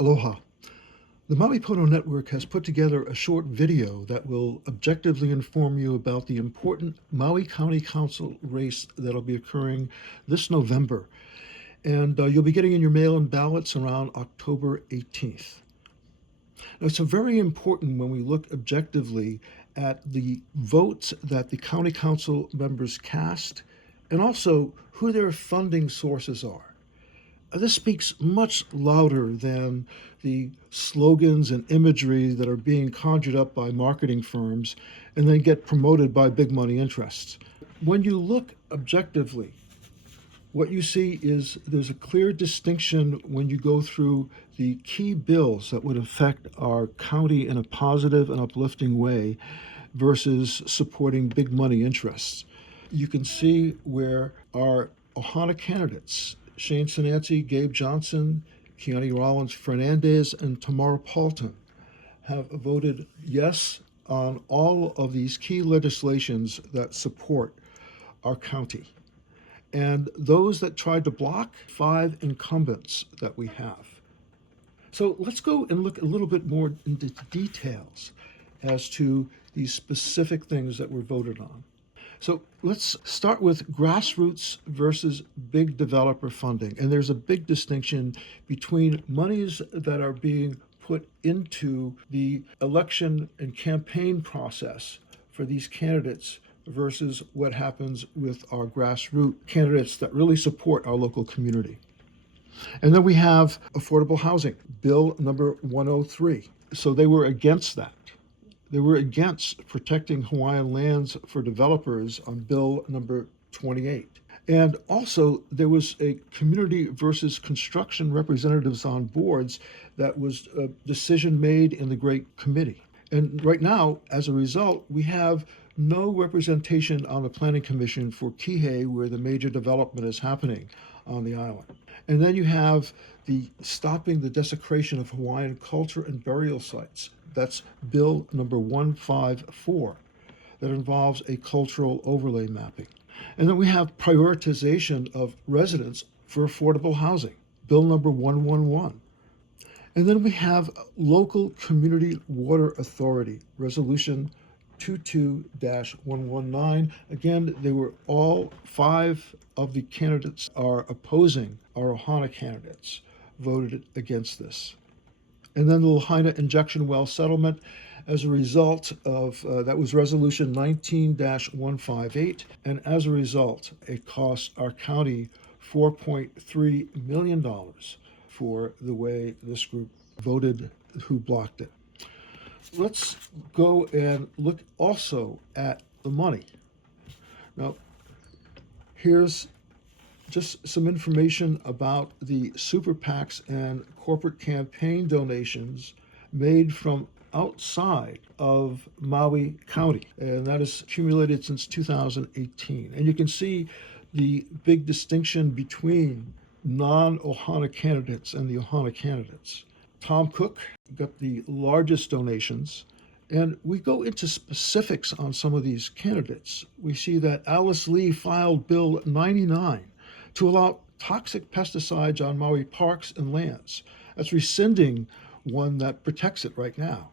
Aloha. The Maui Pono Network has put together a short video that will objectively inform you about the important Maui County Council race that'll be occurring this November. And you'll be getting in your mail-in ballots around October 18th. Now, it's very important when we look objectively at the votes that the county council members cast and also who their funding sources are. This speaks much louder than the slogans and imagery that are being conjured up by marketing firms and then get promoted by big money interests. When you look objectively, what you see is there's a clear distinction when you go through the key bills that would affect our county in a positive and uplifting way versus supporting big money interests. You can see where our Ohana candidates, Shane Sinanci, Gabe Johnson, Kiani Rollins Fernandez, and Tamara Paulton, have voted yes on all of these key legislations that support our county. And those that tried to block, 5 incumbents that we have. So let's go and look a little bit more into details as to these specific things that were voted on. So let's start with grassroots versus big developer funding. And there's a big distinction between monies that are being put into the election and campaign process for these candidates versus what happens with our grassroots candidates that really support our local community. And then we have affordable housing, bill number 103. So they were against that. They were against protecting Hawaiian lands for developers on bill number 28. And also there was a community versus construction representatives on boards that was a decision made in the Great Committee. And right now, as a result, we have no representation on the Planning Commission for Kihei, where the major development is happening on the island. And then you have the stopping the desecration of Hawaiian culture and burial sites. That's bill number 154 that involves a cultural overlay mapping. And then we have prioritization of residents for affordable housing, bill number 111. And then we have local community water authority, resolution 22-119. Again, they were all 5 of the candidates are opposing our Ohana candidates, voted against this. And then the Lahaina injection well settlement as a result of, that was resolution 19-158. And as a result, it cost our county $4.3 million for the way this group voted who blocked it. Let's go and look also at the money. Now, here's just some information about the super PACs and corporate campaign donations made from outside of Maui County, and that is accumulated since 2018. And you can see the big distinction between non-Ohana candidates and the Ohana candidates. Tom Cook got the largest donations, and we go into specifics on some of these candidates. We see that Alice Lee filed Bill 99 to allow toxic pesticides on Maui parks and lands. That's rescinding one that protects it right now,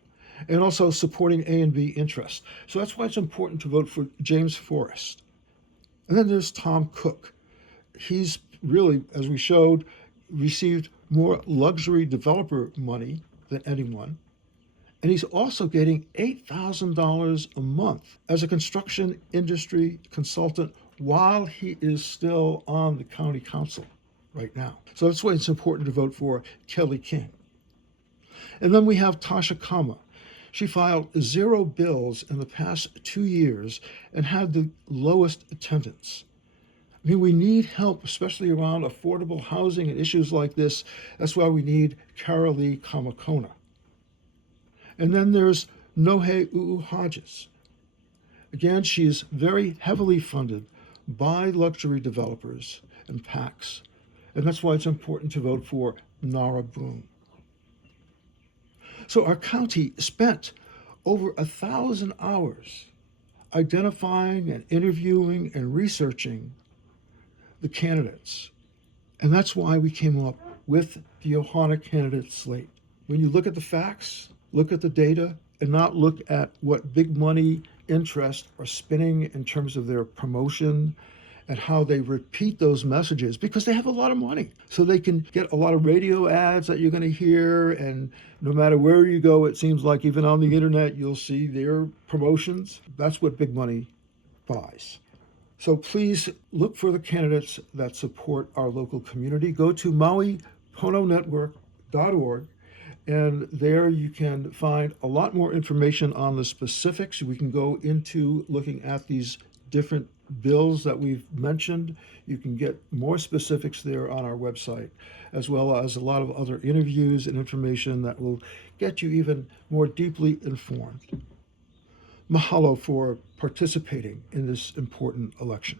and also supporting A and B interest. So that's why it's important to vote for James Forrest. And then there's Tom Cook. He's really, as we showed, received more luxury developer money than anyone. And he's also getting $8,000 a month as a construction industry consultant while he is still on the county council right now. So that's why it's important to vote for Kelly King. And then we have Tasha Kama. She filed 0 bills in the past 2 years and had the lowest attendance. I mean, we need help, especially around affordable housing and issues like this. That's why we need Carolee Kamakona. And then there's Nohe U'u Hodges. Again, she is very heavily funded by luxury developers and PACs. And that's why it's important to vote for Nara Boone. So our county spent over 1,000 hours identifying and interviewing and researching the candidates. And that's why we came up with the Ohana candidate slate. When you look at the facts, look at the data, and not look at what big money interests are spinning in terms of their promotion and how they repeat those messages, because they have a lot of money. So they can get a lot of radio ads that you're going to hear, and no matter where you go, it seems like even on the internet, you'll see their promotions. That's what big money buys. So please look for the candidates that support our local community. Go to MauiPonoNetwork.org, and there you can find a lot more information on the specifics. We can go into looking at these different bills that we've mentioned. You can get more specifics there on our website, as well as a lot of other interviews and information that will get you even more deeply informed. Mahalo for participating in this important election.